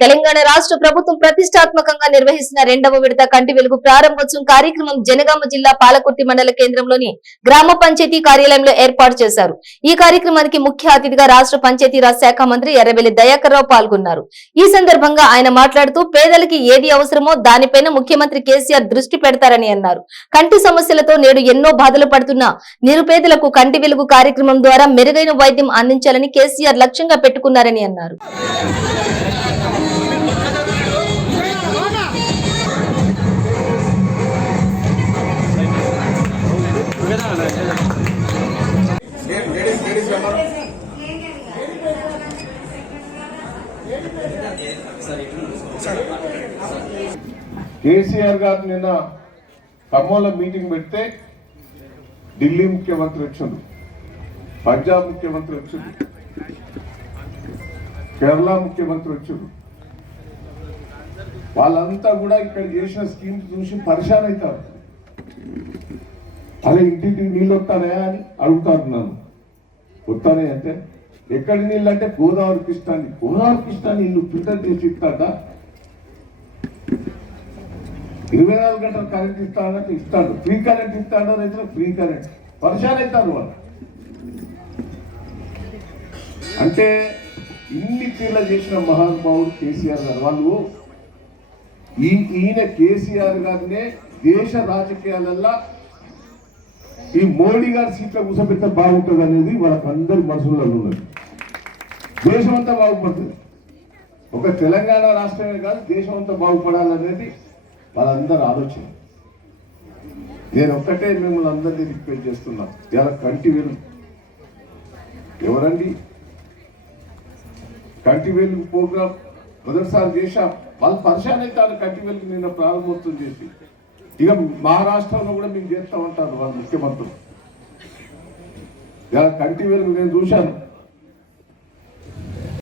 తెలంగాణ రాష్ట్ర ప్రభుత్వం ప్రతిష్టాత్మకంగా నిర్వహిస్తున్న రెండవ విడత కంటి వెలుగు ప్రారంభోత్సవం కార్యక్రమం జనగామ జిల్లా పాలకుర్తి మండల కేంద్రంలోని గ్రామ పంచాయతీ కార్యాలయంలో ఏర్పాటు చేశారు. ఈ కార్యక్రమానికి ముఖ్య అతిథిగా రాష్ట్ర పంచాయతీరాజ్ శాఖ మంత్రి ఎర్రబెల్లి దయాకర్రావు పాల్గొన్నారు. ఈ సందర్భంగా ఆయన మాట్లాడుతూ పేదలకి ఏది అవసరమో దానిపైన ముఖ్యమంత్రి కేసీఆర్ దృష్టి పెడతారని అన్నారు. కంటి సమస్యలతో నేడు ఎన్నో బాధలు పడుతున్న నిరుపేదలకు కంటి వెలుగు కార్యక్రమం ద్వారా మెరుగైన వైద్యం అందించాలని కేసీఆర్ లక్ష్యంగా పెట్టుకున్నారని అన్నారు. కేసీఆర్ గారు నిన్న ఖమ్మంలో మీటింగ్ పెడితే ఢిల్లీ ముఖ్యమంత్రి వచ్చాడు పంజాబ్ ముఖ్యమంత్రి వచ్చాడు కేరళ ముఖ్యమంత్రి వచ్చాడు. వాళ్ళంతా కూడా ఇక్కడ చేసిన స్కీమ్స్ చూసి పరిశాన్ అవుతారు. అదే ఇంటికి నీళ్ళు వస్తానయా అని అడుగుతాను వస్తానే అంటే ఎక్కడి నీళ్ళు అంటే గోదావరి కృష్ణా గోదావరి కృష్ణా నీళ్ళు ఫిల్టర్ చేసి ఇస్తాడా? ఇరవై నాలుగు గంటలు కరెంట్ ఇస్తాడంటే ఇస్తాడు. ఫ్రీ కరెంట్ ఇస్తాడో రైతులకు? Free current. వర్షాలు అవుతారు వాళ్ళు. అంటే ఇన్ని తీర్ల చేసిన మహానుభావుడు కేసీఆర్ గారు. వాళ్ళు ఈ ఈయన కేసీఆర్ గారినే దేశ రాజకీయాలల్లో ఈ మోడీ గారి సీట్లో కూర్చోబెడితే బాగుంటుంది అనేది వాళ్ళకి అందరి మనసులో ఉన్నది. దేశం అంతా బాగుపడుతుంది. ఒక తెలంగాణ రాష్ట్రమే కాదు దేశం అంతా బాగుపడాలనేది వాళ్ళందరి ఆలోచన. నేను ఒక్కటే మిమ్మల్ని అందరినీ రిక్వెస్ట్ చేస్తున్నా. ఇలా కంటి వేలు. ఎవరండి? కంటి వేలు ప్రోగ్రామ్ మొదటిసారి చేశాం. వాళ్ళు పరిశాన్ అవుతారు కంటి వేలు నిన్న ప్రారంభోత్సవం చేసి. ఇక మహారాష్ట్రలో కూడా మేము చేస్తా ఉంటారు వాళ్ళ ముఖ్యమంత్రులు. ఇలా కంటి వెలుగు నేను చూశాను.